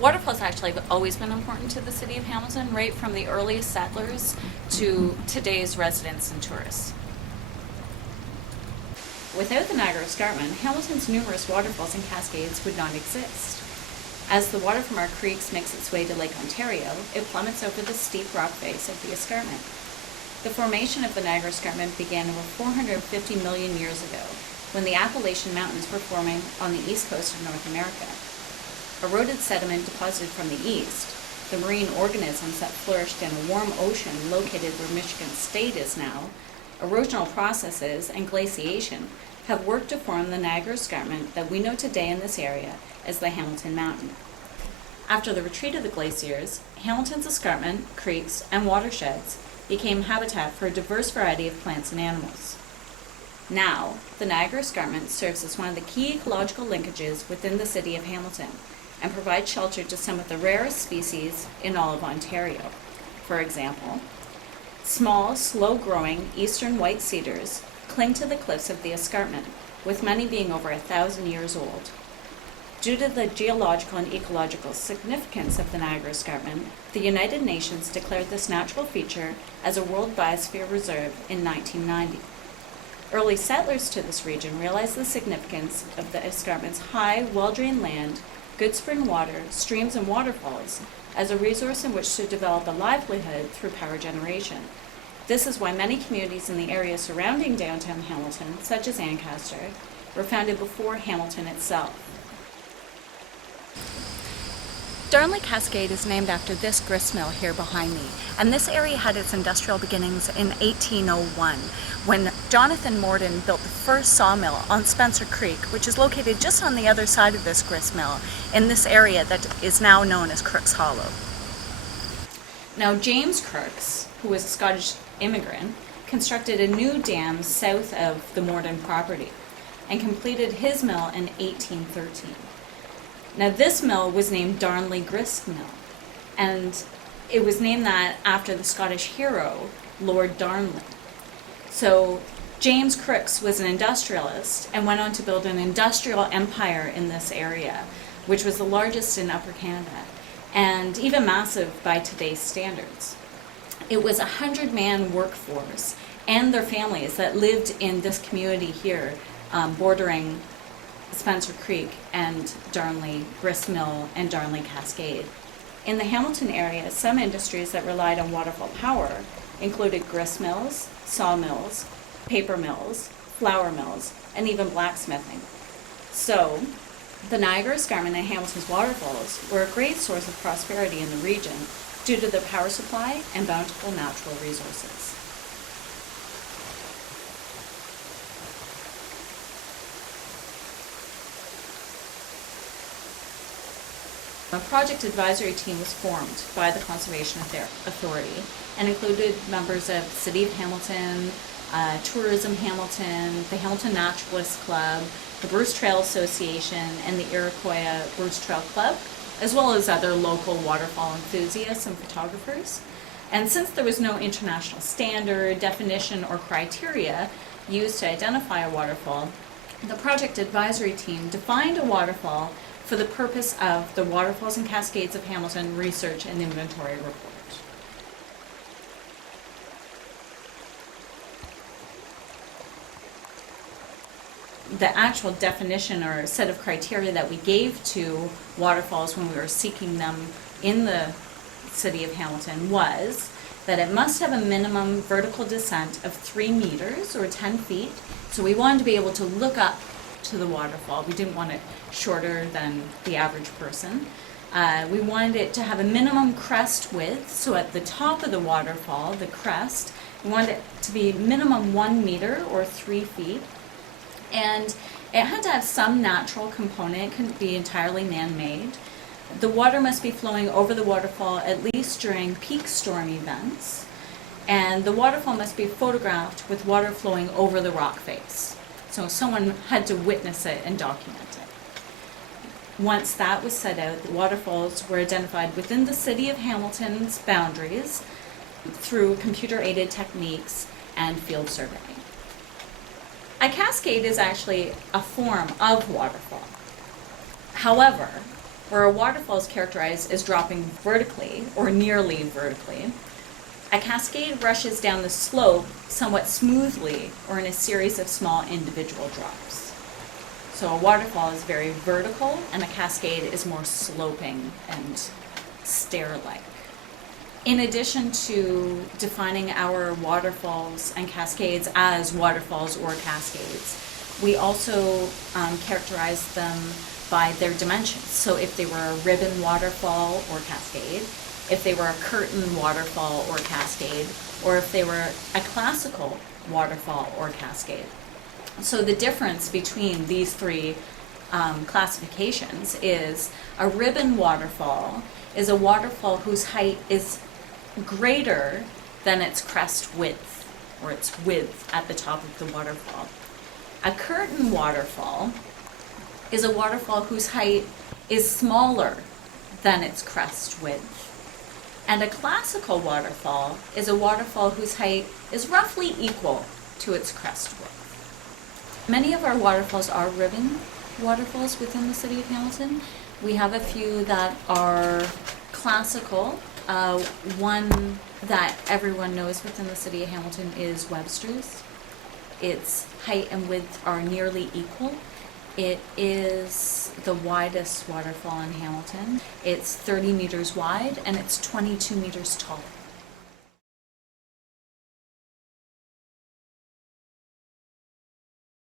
Waterfalls actually have always been important to the city of Hamilton, right from the earliest settlers to today's residents and tourists. Without the Niagara Escarpment, Hamilton's numerous waterfalls and cascades would not exist. As the water from our creeks makes its way to Lake Ontario, it plummets over the steep rock face of the escarpment. The formation of the Niagara Escarpment began over 450 million years ago, when the Appalachian Mountains were forming on the east coast of North America. Eroded sediment deposited from the east, the marine organisms that flourished in a warm ocean located where Michigan State is now, erosional processes and glaciation have worked to form the Niagara Escarpment that we know today in this area as the Hamilton Mountain. After the retreat of the glaciers, Hamilton's escarpment, creeks, and watersheds became habitat for a diverse variety of plants and animals. Now, the Niagara Escarpment serves as one of the key ecological linkages within the city of Hamilton and provides shelter to some of the rarest species in all of Ontario. For example, small, slow-growing eastern white cedars cling to the cliffs of the escarpment, with many being over 1,000 years old. Due to the geological and ecological significance of the Niagara Escarpment, the United Nations declared this natural feature as a World Biosphere Reserve in 1990. Early settlers to this region realized the significance of the escarpment's high, well-drained land, good spring water, streams, and waterfalls as a resource in which to develop a livelihood through power generation. This is why many communities in the area surrounding downtown Hamilton, such as Ancaster, were founded before Hamilton itself. Darnley Cascade is named after this gristmill here behind me, and this area had its industrial beginnings in 1801 when Jonathan Morden built the first sawmill on Spencer Creek, which is located just on the other side of this gristmill in this area that is now known as Crooks Hollow. Now, James Crooks, who was a Scottish immigrant, constructed a new dam south of the Morden property and completed his mill in 1813. Now, this mill was named Darnley Grist Mill, and it was named that after the Scottish hero, Lord Darnley. So, James Crooks was an industrialist and went on to build an industrial empire in this area, which was the largest in Upper Canada, and even massive by today's standards. It was a 100-man workforce and their families that lived in this community here, bordering Spencer Creek and Darnley Grist Mill and Darnley Cascade. In the Hamilton area, some industries that relied on waterfall power included grist mills, sawmills, paper mills, flour mills, and even blacksmithing. So, the Niagara Escarpment and Hamilton's waterfalls were a great source of prosperity in the region due to their power supply and bountiful natural resources. A project advisory team was formed by the Conservation Authority and included members of the City of Hamilton, Tourism Hamilton, the Hamilton Naturalist Club, the Bruce Trail Association, and the Iroquois Bruce Trail Club, as well as other local waterfall enthusiasts and photographers. And since there was no international standard, definition, or criteria used to identify a waterfall, the project advisory team defined a waterfall for the purpose of the Waterfalls and Cascades of Hamilton Research and Inventory Report. The actual definition or set of criteria that we gave to waterfalls when we were seeking them in the city of Hamilton was that it must have a minimum vertical descent of 3 meters or 10 feet. So we wanted to be able to look up to the waterfall. We didn't want it shorter than the average person. We wanted it to have a minimum crest width, so at the top of the waterfall, the crest, we wanted it to be minimum 1 meter or 3 feet. And it had to have some natural component. It couldn't be entirely man-made. The water must be flowing over the waterfall at least during peak storm events. And the waterfall must be photographed with water flowing over the rock face. So someone had to witness it and document it. Once that was set out, the waterfalls were identified within the city of Hamilton's boundaries through computer-aided techniques and field surveying. A cascade is actually a form of waterfall. However, where a waterfall is characterized as dropping vertically or nearly vertically. A cascade rushes down the slope somewhat smoothly or in a series of small individual drops. So a waterfall is very vertical, and a cascade is more sloping and stair-like. In addition to defining our waterfalls and cascades as waterfalls or cascades, we also characterize them by their dimensions. So if they were a ribbon waterfall or cascade, if they were a curtain waterfall or cascade, or if they were a classical waterfall or cascade. So the difference between these three classifications is a ribbon waterfall is a waterfall whose height is greater than its crest width, or its width at the top of the waterfall. A curtain waterfall is a waterfall whose height is smaller than its crest width. And a classical waterfall is a waterfall whose height is roughly equal to its crest width. Many of our waterfalls are ribbon waterfalls within the city of Hamilton. We have a few that are classical. One that everyone knows within the city of Hamilton is Webster's. Its height and width are nearly equal. It is the widest waterfall in Hamilton. It's 30 meters wide and it's 22 meters tall.